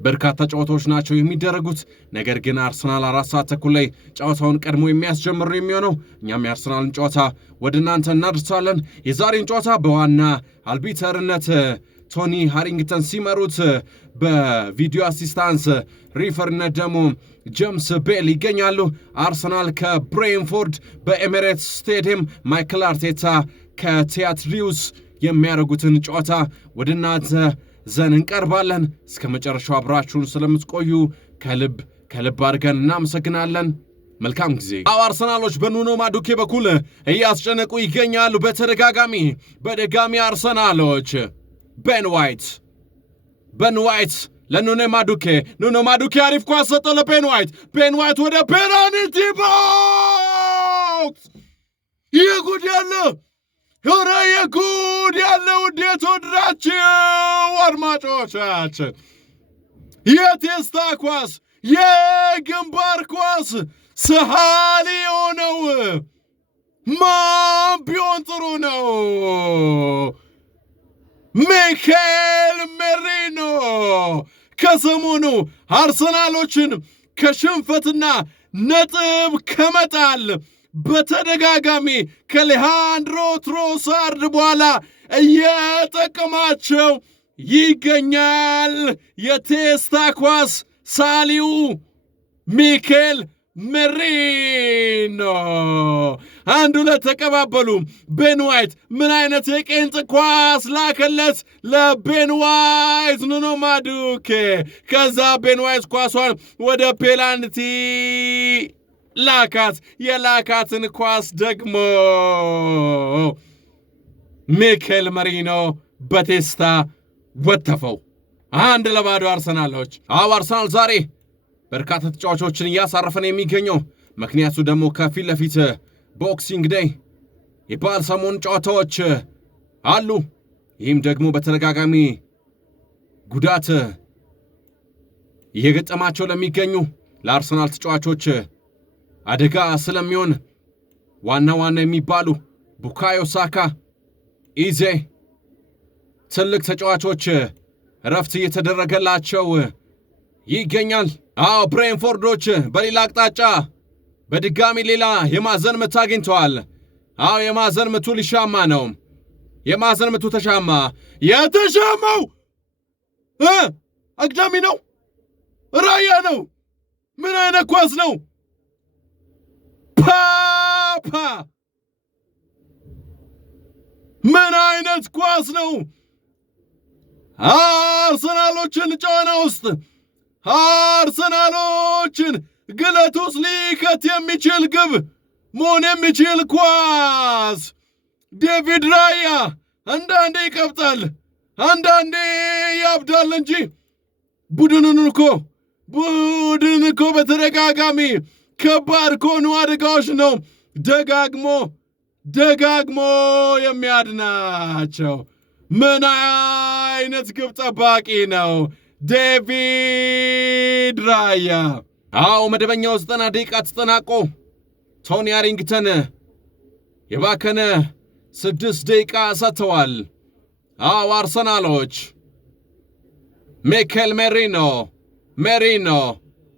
በርካታ ጨዋታዎች ናቸው የሚደረጉት። ነገር ግን አርሰናል 4 ሰዓት ተኩል ላይ ጨዋታውን ቀድሞ የሚያስጀምር ነው የሚሆነው። እኛም የአርሰናልን ጨዋታ ወደ እናንተ እናደርሳለን። የዛሬን ጨዋታ በዋና አልቢተርነት ቶኒ ሃሪንግተን ሲመሩት፣ በቪዲዮ አሲስታንስ ሪፈርነት ደግሞ ጄምስ ቤል ይገኛሉ። አርሰናል ከብሬንፎርድ በኤሜሬትስ ስቴዲየም ማይክል አርቴታ ከቲያትሪውስ የሚያደርጉትን ጨዋታ ወደ እናንተ ዘን እንቀርባለን። እስከ መጨረሻው አብራችሁን ስለምትቆዩ ከልብ አድርገን እናመሰግናለን። መልካም ጊዜ። አርሰናሎች በኑኖ ማዱኬ በኩል እያስጨነቁ ይገኛሉ። በደጋሚ አርሰናሎች ቤን ዋይት ለኑኖ ማዱኬ አሪፍ ኳስ ሰጠው ለቤን ዋይት ወደ ፔናልቲ ቦክስ። የጉድ ያለ ውዴት ወድራችሁ አድማጮቻችን፣ የቴስታ ኳስ፣ የግንባር ኳስ ሰሃሊ የሆነው ማን ቢሆን ጥሩ ነው? ሚኬል ሜሪኖ ከሰሞኑ አርሰናሎችን ከሽንፈትና ነጥብ ከመጣል በተደጋጋሚ ከሌሃንድሮ ትሮሳርድ በኋላ እየጠቀማቸው ይገኛል። የቴስታ ኳስ ሳሊው ሚኬል ሜሪኖ 1-2 ተቀባበሉ። ቤን ዋይት ምን አይነት የቄንጥ ኳስ ላከለት ለቤን ዋይት ኑኖ ማዱኬ። ከዛ ቤን ዋይት ኳሷን ወደ ፔናልቲ የላካትን ኳስ ደግሞ ሚኬል ሜሪኖ በቴስታ ወተፈው። 1-0 አርሰናሎች። አርሰናል ዛሬ በርካታ ተጫዋቾችን እያሳረፈን የሚገኘው ምክንያቱ ደግሞ ከፊት ለፊት ቦክሲንግ ዴይ የበዓል ሰሞን ጨዋታዎች አሉ። ይህም ደግሞ በተደጋጋሚ ጉዳት እየገጠማቸው ለሚገኙ ለአርሰናል ተጫዋቾች አደጋ ስለሚሆን ዋና የሚባሉ ቡካዮ ሳካ፣ ኢዜ ትልቅ ተጫዋቾች እረፍት እየተደረገላቸው ይገኛል። ብሬንፎርዶች በሌላ አቅጣጫ በድጋሚ ሌላ የማዕዘን ምት አግኝተዋል። የማዕዘን ምቱ ሊሻማ ነው። የማዕዘን ምቱ ተሻማ። የተሻማው አግዳሚ ነው፣ ራያ ነው። ምን አይነት ኳስ ነው? ፓፓ ምን አይነት ኳስ ነው? አርሰናሎችን ጫና ውስጥ፣ አርሰናሎችን ግለት ውስጥ ሊከት የሚችል ግብ መሆን የሚችል ኳስ። ዴቪድ ራያ አንዳንዴ ይቀብጣል፣ አንዳንዴ ያብዳል እንጂ ቡድንን እኮ በተደጋጋሚ ከባድ ከሆኑ አደጋዎች ነው ደጋግሞ የሚያድናቸው። ምን አይነት ግብ ጠባቂ ነው ዴቪድ ራያ። መደበኛው 90 ደቂቃ ተጠናቆ ቶኒ ሃሪንግተን የባከነ 6 ደቂቃ ሰጥተዋል። አርሰናሎች ሚኬል ሜሪኖ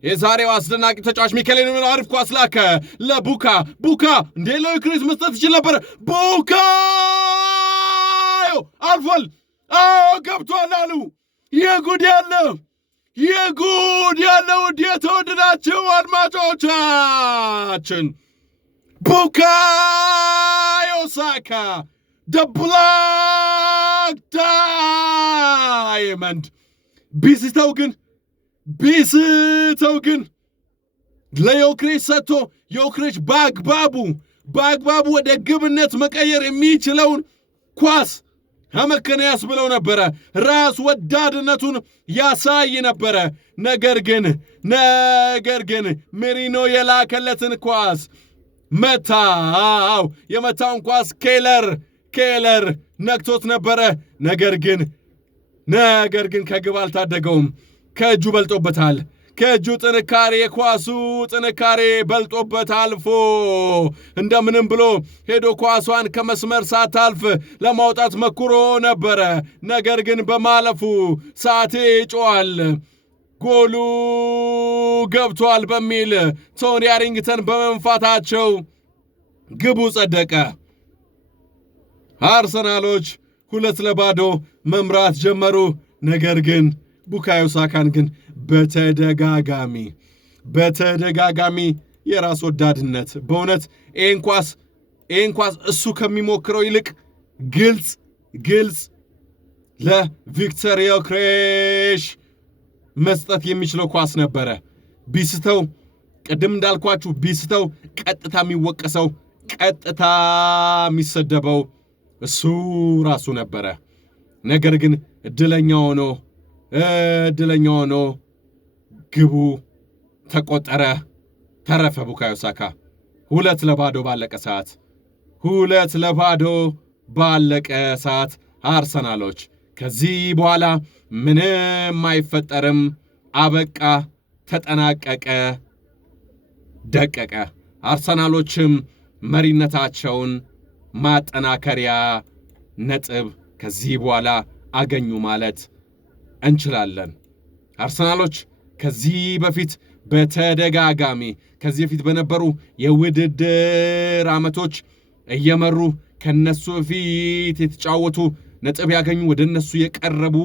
የዛሬው አስደናቂ ተጫዋች ሚኬል ሜሪኖ አሪፍ ኳስ ላከ ለቡካ እንዴ ለክሪስ መስጠት ይችል ነበር። ቡካዮ አልፏል። ገብቷል አሉ። የጉድ ያለው የተወደዳችሁ አድማጮቻችን፣ ቡካዮ ሳካ ደ ብላክ ዳይመንድ ቢስተው ግን ለዮክሬሽ ሰጥቶ ዮክሬሽ በአግባቡ ወደ ግብነት መቀየር የሚችለውን ኳስ አመከነ ያስብለው ነበረ። ራስ ወዳድነቱን ያሳይ ነበረ። ነገር ግን ሜሪኖ የላከለትን ኳስ መታው። የመታውን ኳስ ኬለር ነክቶት ነበረ። ነገር ግን ከግብ አልታደገውም። ከእጁ በልጦበታል። ከእጁ ጥንካሬ፣ የኳሱ ጥንካሬ በልጦበት አልፎ እንደምንም ብሎ ሄዶ ኳሷን ከመስመር ሳታልፍ ለማውጣት መኩሮ ነበረ። ነገር ግን በማለፉ ሳቴ ጮዋል። ጎሉ ገብቷል በሚል ቶኒ አሪንግተን በመንፋታቸው ግቡ ጸደቀ። አርሰናሎች 2-0 መምራት ጀመሩ። ነገር ግን ቡካዮ ሳካን ግን በተደጋጋሚ የራስ ወዳድነት በእውነት ይህን ኳስ እሱ ከሚሞክረው ይልቅ ግልጽ ለቪክተር ዮክሬሽ መስጠት የሚችለው ኳስ ነበረ። ቢስተው ቅድም እንዳልኳችሁ ቢስተው ቀጥታ የሚወቀሰው ቀጥታ የሚሰደበው እሱ ራሱ ነበረ። ነገር ግን እድለኛ ሆኖ ግቡ ተቆጠረ፣ ተረፈ። ቡካዮ ሳካ 2-0 ባለቀ ሰዓት አርሰናሎች ከዚህ በኋላ ምንም አይፈጠርም፣ አበቃ፣ ተጠናቀቀ፣ ደቀቀ። አርሰናሎችም መሪነታቸውን ማጠናከሪያ ነጥብ ከዚህ በኋላ አገኙ ማለት እንችላለን። አርሰናሎች ከዚህ በፊት በነበሩ የውድድር ዓመቶች እየመሩ ከነሱ በፊት የተጫወቱ ነጥብ ያገኙ ወደ እነሱ የቀረቡ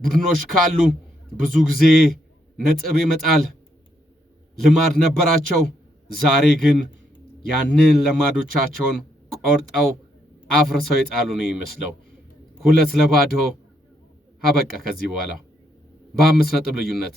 ቡድኖች ካሉ ብዙ ጊዜ ነጥብ የመጣል ልማድ ነበራቸው። ዛሬ ግን ያንን ልማዶቻቸውን ቆርጠው አፍርሰው የጣሉ ነው የሚመስለው። 2-0 አበቃ። ከዚህ በኋላ በ5 ነጥብ ልዩነት